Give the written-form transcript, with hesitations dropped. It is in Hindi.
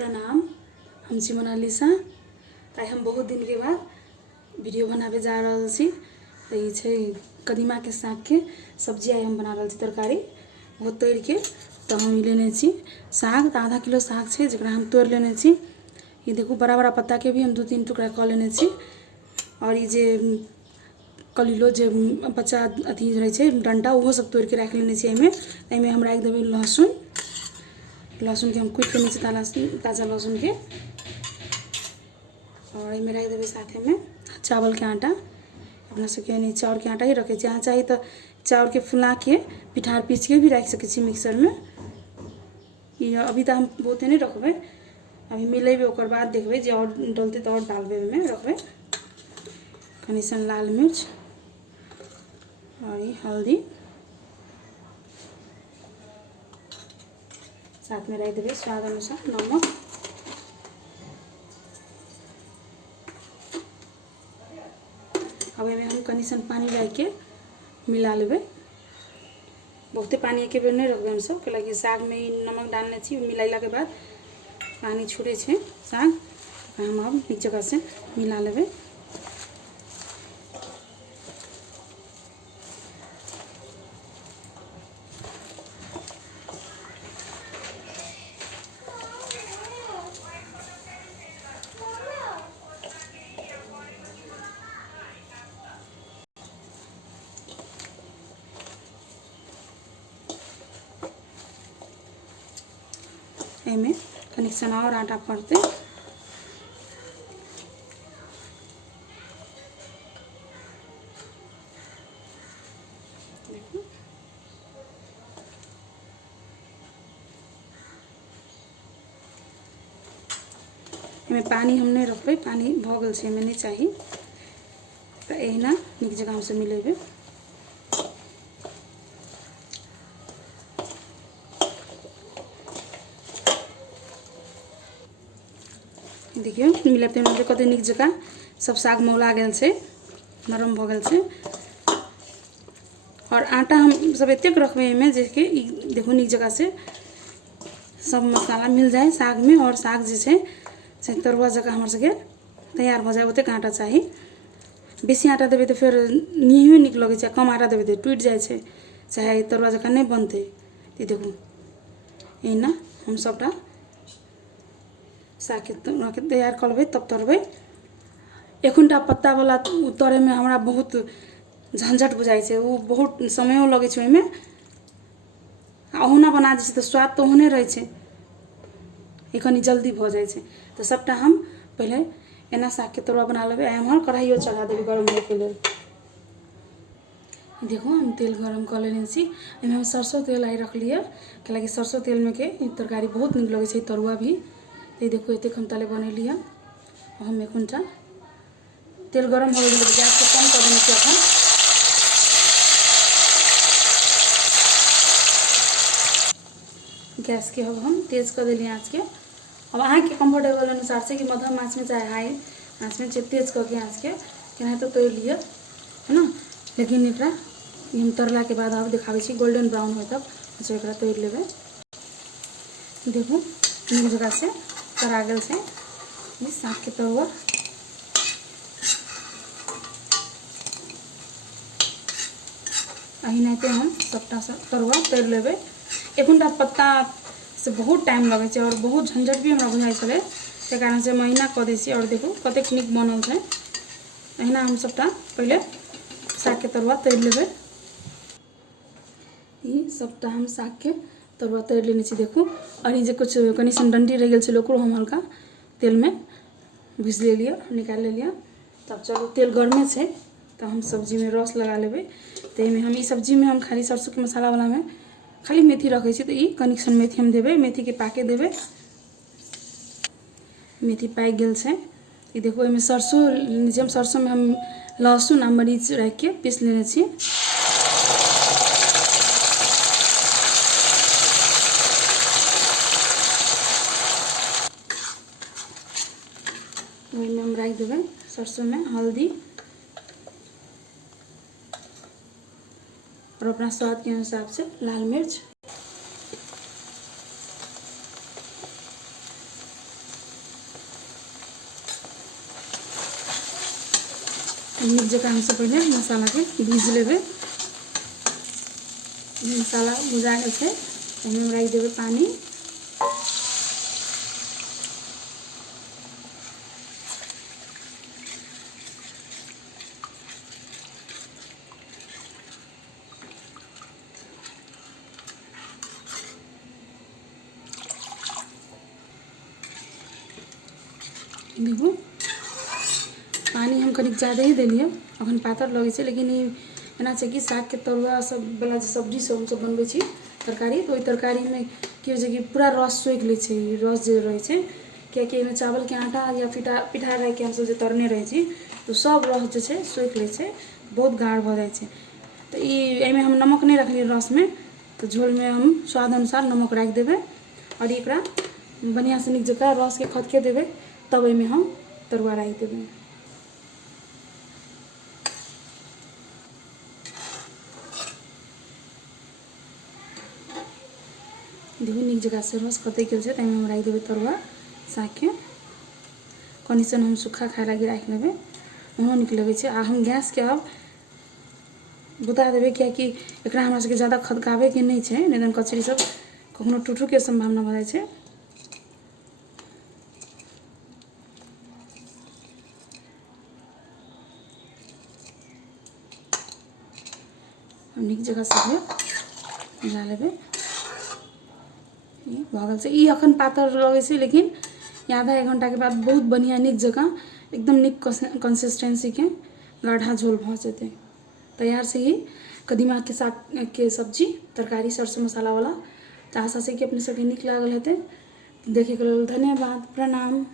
प्रणाम। हम छी मोनालिसा। आई हम बहुत दिन के बाद वीडियो बनाबे जा रहल छी। तो ये छै कदीमा के साग के सब्जी आई हम बना रहल छी, तरकारी वो तोड़ के। तो हम लेने छी साग, तो आधा किलो साग छै जकरा हम तोड़ लेने छी। ये देखो बड़ा बड़ा पत्ता के भी हम 2-3 टुकड़ा क लेने छी। और ये जे कलिलो जे बच्चा अथी रहे छै डंटा वो सब तोड़ के रख लेने छी। एमे हम राख देबे लहसुन के हम कूट लेने छी ताजा लहसुन के। और एमे रख देबे साथे में चावल के आटा। अपना सबके नहीं चाउर के आटा ही रखे छी, अहाँ चाही तो चाउर के फुला के पिठार पीस के भी रख सके छी मिक्सर में। ये अभी तो हम बहुते नहीं रखबे, अभी मिलेबे ओकर बाद देखबे जे और डलते तो और डालबे में रखबे। कनी सन लाल मिर्च और ये हल्दी, साथ में रख देबे स्वाद अनुसार नमक। अब एमे हम कनी सन पानी डाल के मिला लेबे। बहुते पानी एक बेर नहीं रखबे हम सब, कैलाकि साग में ही नमक डालने छी। मिलाइला के बाद पानी छूटे छे साग, हम अब नीक जगह से मिला लेबे। एमे कनिक सन और आटा पड़ते। देखो एमे पानी हम नहीं रखबे, पानी भ गेल छे, एमे नहीं चाही। तो एहिना नीक जगह हम से मिलेबे। देखियो मिलाते मिलाते कते नीक जगह सब साग मौला गेल छे, नरम भ गेल छे। और आटा हम सब एतेक रखबे एमे जे कि देखो नीक जगह से सब मसाला मिल जाए साग में। और साग जे छे से तरुआ जगह हमर सके तैयार भ जाए, ओते आटा चाही। बेसी आटा देबे तो फिर नहियो नीक लगे छे, कम आटा देबे तो टूट जाए छे, चाहे तरुआ जगह नहीं बनते। तो देखो एना हम सबटा साग के तैयार कर लेबे, तब तरबे। एखुनटा पत्ता वाला तरे में हमरा बहुत झंझट बुझाई छे, वो बहुत समयो लगे छे ओइमे। ओहुना बना दै छी तो स्वाद तो ओहने रहे छे, कनी जल्दी भ जाए छे। तो सबटा हम पहले एना साग के तरुआ बना लेबे। हम कढ़ाइयो चढ़ा देबे गरम होए के लेल। देखो हम तेल गरम कर लेने छी, एमे हम सरसों तेल आई रख लिए, कैलाकि सरसों तेल में के तरकारी बहुत नीक लगे छे, तरुआ भी। ये देखो एते हम तले बने लिया। हम एखुनटा तेल गरम हो गेल, गैस के कम कर देने छी अपन। गैस के अब हम तेज कर दिलिए आँच के। अब अहाँ के कंफर्टेबल अनुसार से कि मध्यम आँच में चाहे हाई आँच में तेज करके आँच के केना तो तोड़ लिए, है ना। लेकिन एकरा हम तरला के बाद अब दिखावे छी गोल्डन ब्राउन हो तब अच्छा एकरा तोड़ लेबे। देखो नीक जगह से तरा गेल से साग के तरुआ। अहिनाते हम सबटा तरुआ तोड़ लेबे। एखुनटा पत्ता से बहुत टाइम लगे छे और बहुत झंझट भी हमरा बुझाई छले, ते कारण से महीना क दै छी। और देखो कतेक नीक बनल छे। अहिना हम सबटा पहले साग के तरुआ तोड़ लेबे। ई सबटा हम साग के तरुआ तोड़ लेने छी। देखो और ये जे कुछ कनी सन डंडी रह गेल छे ओकरो हम हल्का तेल में भूज ले लिया, निकाल ले लिया। तब चलो तेल गर्मे छे तो हम सब्जी में रस लगा लेबे। तो हम ई सब्जी में हम खाली सरसों के मसाला वाला में खाली मेथी रखे छी। तो ई कनिक सन मेथी हम देबे, मेथी के पाके देबे। मेथी पाक गेल छे। ये देखो एमे सरसों में हम लहसुन आ मरीच रख के पीस लेने छी। ओहिमे हम रख देबे सरसों में हल्दी और अपना स्वाद के हिसाब से लाल मिर्च। नीक जकाँ हमसे पहले मसाला के भीज लेबै। मसाला भुजा गेल छै, हम राखि देबै पानी। देखू पानी हम कनिक ज़्यादा ही देलिए, अखन पातर लगे छै, लेकिन एना छै कि साग के तरुआ सब वाला जे सब्जी सब हमसब बनबै छी तरकारी, तो ओहि तरकारी में की होइ छै कि पूरा रस सोखि लै छै, रस जे रहै छै, कियाकि एहिमे चावल के आटा या पिठार राखि के हमसब जे तरने रहै छी तो सब रस जे छै सोखि लै छै, बहुत गाढ़ भऽ जाइ छै। तो एहिमे हम नमक नहीं रखलिए रस में, तो झोल में हम स्वाद अनुसार नमक राखि देबै और एकरा बढ़िया से नीक जकाँ रस के खदके देबै, तब एहिमे हम तरुआ राखि देबै। देखू नीक जगह से रस खदकि गेल छै, ताहिमे हम राखि देबै तरुआ साग के। कनि सन हम सूखा खाय लागी राखि लेबै, ओहो नीक लगै छै। आ हम गैस के अब बुता देबै, कियाकि एकरा हमरा सबके ज़्यादा खदकावे के नहीं छै, नहीं तऽ कचरी सब कखनो टूटू के संभावना भऽ जाइ छै। हम नीक जगह से मिला लेबै। भऽ गेल छै, अखन पातर लगै छै, लेकिन आधा एक घंटा के बाद बहुत बढ़िया नीक जकाँ एकदम नीक कंसिस्टेंसी के गाढ़ा झोल भऽ जेतै। तैयार से ही कदीमा के साग के सब्जी तरकारी सरसों मसाला वाला। तो आशा से कि अपने सबके नीक लागल हेतै। देखे के लेल धन्यवाद, प्रणाम।